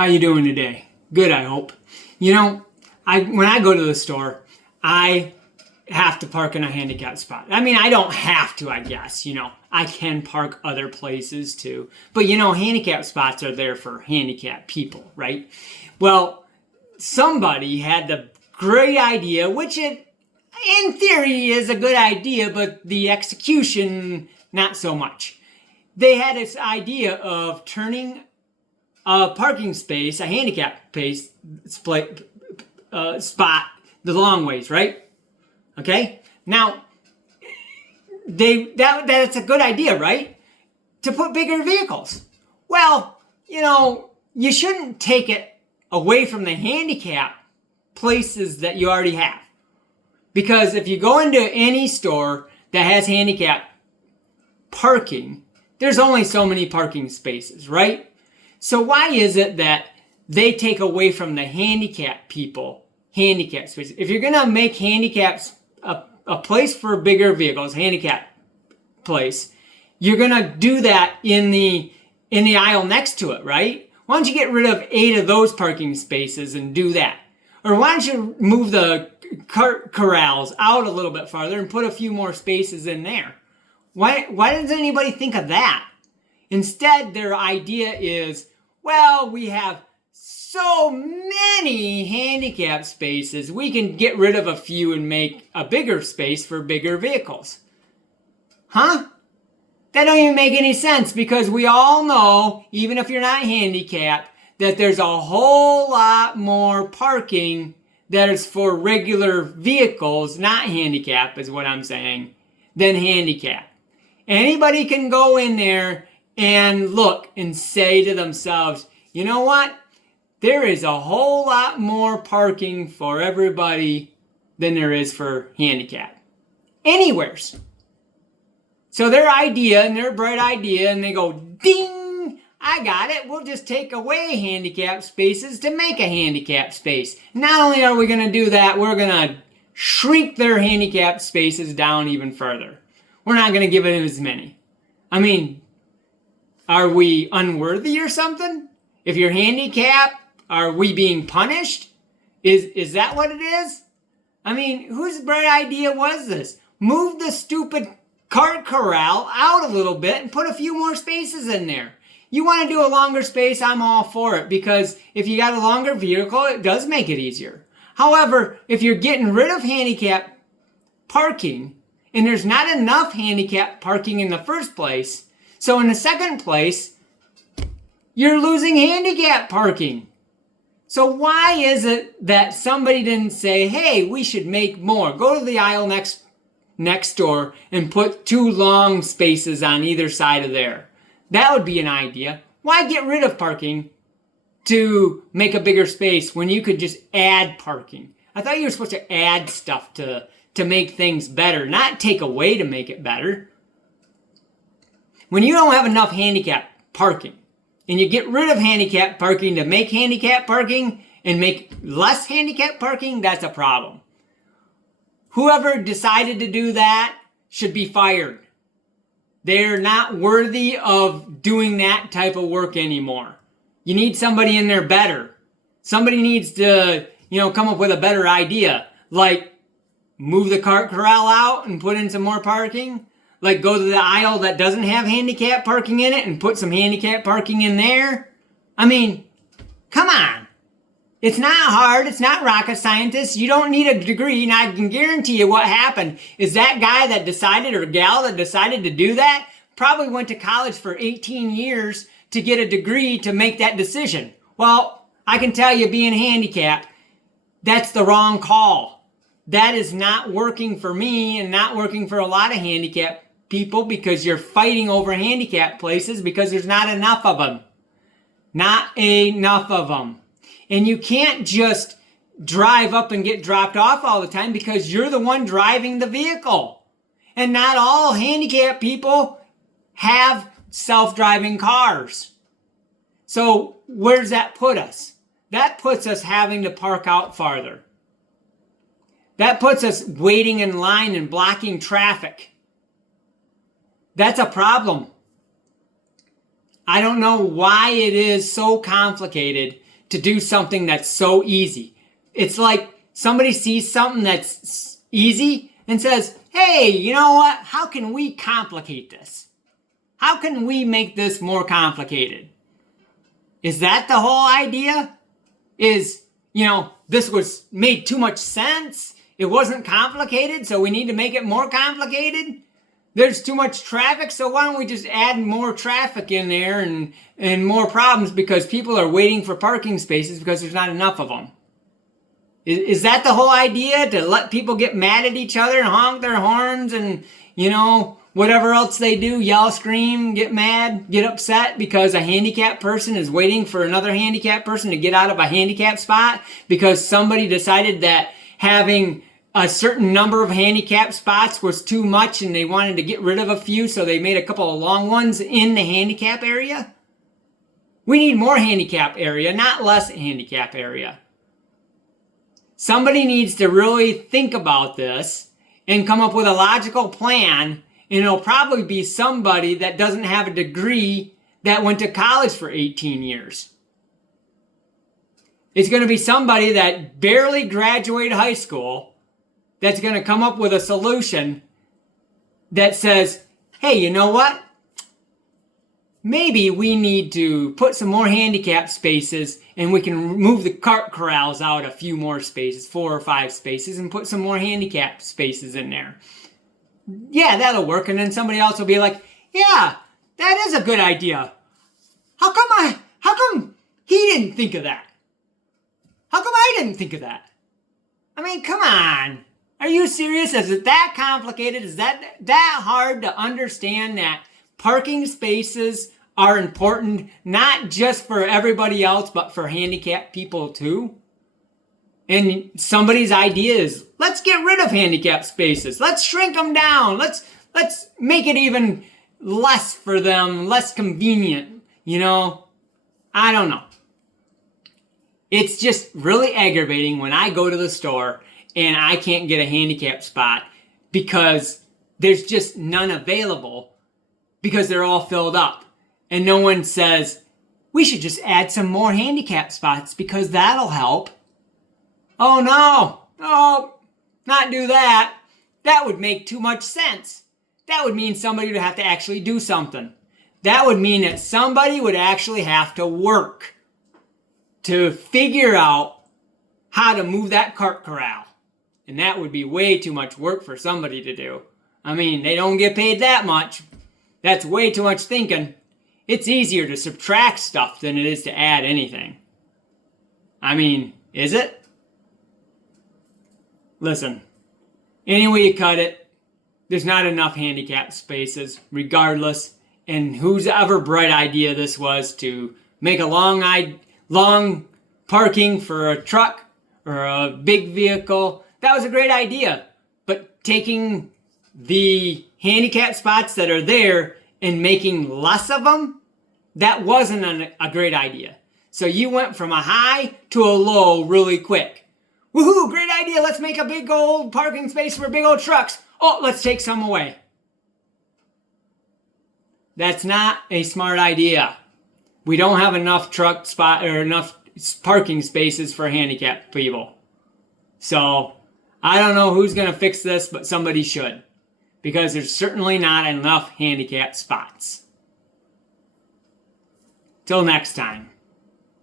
How you doing today? Good, I hope. You know, when I go to the store, I have to park in a handicapped spot. I mean, I don't have to, I guess. I can park other places too. But handicapped spots are there for handicapped people, right? Well, somebody had the great idea, which it, in theory, is a good idea, but the execution, not so much. They had this idea of turning a parking space, a handicap spot, the long ways, right? Okay? Now, that's a good idea, right? To put bigger vehicles. Well, you shouldn't take it away from the handicap places that you already have. Because if you go into any store that has handicap parking, there's only so many parking spaces, right? So why is it that they take away from the handicap people handicap spaces? If you're going to make handicaps a place for bigger vehicles, handicap place, you're going to do that in the aisle next to it, right? Why don't you get rid of 8 of those parking spaces and do that? Or why don't you move the cart corrals out a little bit farther and put a few more spaces in there? Why doesn't anybody think of that? Instead, their idea is, well, we have so many handicap spaces, we can get rid of a few and make a bigger space for bigger vehicles. Huh? That don't even make any sense, because we all know, even if you're not handicapped, that there's a whole lot more parking that is for regular vehicles, not handicap is what I'm saying, than handicap. Anybody can go in there and look and say to themselves, you know what? There is a whole lot more parking for everybody than there is for handicap. Anywheres. So their idea, and their bright idea, and they go, ding, I got it. We'll just take away handicap spaces to make a handicap space. Not only are we going to do that, we're going to shrink their handicap spaces down even further. We're not going to give it as many. I mean, are we unworthy or something? If you're handicapped, are we being punished? Is that what it is? I mean, whose bright idea was this? Move the stupid cart corral out a little bit and put a few more spaces in there. You want to do a longer space, I'm all for it, because if you got a longer vehicle, it does make it easier. However, if you're getting rid of handicap parking, and there's not enough handicap parking in the first place, so in the second place, you're losing handicap parking. So why is it that somebody didn't say, hey, we should make more? Go to the aisle next door and put 2 long spaces on either side of there. That would be an idea. Why get rid of parking to make a bigger space when you could just add parking? I thought you were supposed to add stuff to make things better, not take away to make it better. When you don't have enough handicap parking, and you get rid of handicap parking to make handicap parking and make less handicap parking, that's a problem. Whoever decided to do that should be fired. They're not worthy of doing that type of work anymore. You need somebody in there better. Somebody needs to, come up with a better idea. Like, move the cart corral out and put in some more parking. Like, go to the aisle that doesn't have handicap parking in it and put some handicap parking in there. I mean, come on. It's not hard. It's not rocket scientist. You don't need a degree. And I can guarantee you what happened is that guy that decided, or gal that decided to do that, probably went to college for 18 years to get a degree to make that decision. Well, I can tell you, being handicapped, that's the wrong call. That is not working for me and not working for a lot of handicapped people, because you're fighting over handicap places because there's not enough of them. Not enough of them. And you can't just drive up and get dropped off all the time because you're the one driving the vehicle. And not all handicapped people have self-driving cars. So where does that put us? That puts us having to park out farther. That puts us waiting in line and blocking traffic. That's a problem. I don't know why it is so complicated to do something that's so easy. It's like somebody sees something that's easy and says, hey, you know what? How can we complicate this? How can we make this more complicated? Is that the whole idea? Is, this was made too much sense? It wasn't complicated, so we need to make it more complicated? There's too much traffic, so why don't we just add more traffic in there and more problems because people are waiting for parking spaces because there's not enough of them? Is that the whole idea? To let people get mad at each other and honk their horns and, whatever else they do, yell, scream, get mad, get upset because a handicapped person is waiting for another handicapped person to get out of a handicapped spot because somebody decided that having a certain number of handicap spots was too much and they wanted to get rid of a few, so they made a couple of long ones in the handicap area? We need more handicap area, not less handicap area. Somebody needs to really think about this and come up with a logical plan, and it'll probably be somebody that doesn't have a degree that went to college for 18 years. It's going to be somebody that barely graduated high school that's going to come up with a solution that says, hey, you know what? Maybe we need to put some more handicap spaces and we can move the cart corrals out a few more spaces, 4 or 5 spaces, and put some more handicap spaces in there. Yeah, that'll work. And then somebody else will be like, yeah, that is a good idea. How come he didn't think of that? How come I didn't think of that? I mean, come on. Are you serious? Is it that complicated? Is that hard to understand that parking spaces are important, not just for everybody else, but for handicapped people too? And somebody's idea is, let's get rid of handicapped spaces. Let's shrink them down. Let's make it even less for them, less convenient. I don't know. It's just really aggravating when I go to the store and I can't get a handicap spot because there's just none available because they're all filled up. And no one says, we should just add some more handicap spots because that'll help. Oh no, not do that. That would make too much sense. That would mean somebody would have to actually do something. That would mean that somebody would actually have to work to figure out how to move that cart corral. And that would be way too much work for somebody to do. I mean, they don't get paid that much. That's way too much thinking. It's easier to subtract stuff than it is to add anything. I mean, is it? Listen, any way you cut it, there's not enough handicap spaces, regardless. And whose ever bright idea this was to make a long parking for a truck or a big vehicle, that was a great idea. But taking the handicap spots that are there and making less of them, that wasn't a great idea. So you went from a high to a low really quick. Woohoo, great idea. Let's make a big old parking space for big old trucks. Oh, let's take some away. That's not a smart idea. We don't have enough truck spot or enough parking spaces for handicapped people. So I don't know who's going to fix this, but somebody should. Because there's certainly not enough handicapped spots. Till next time.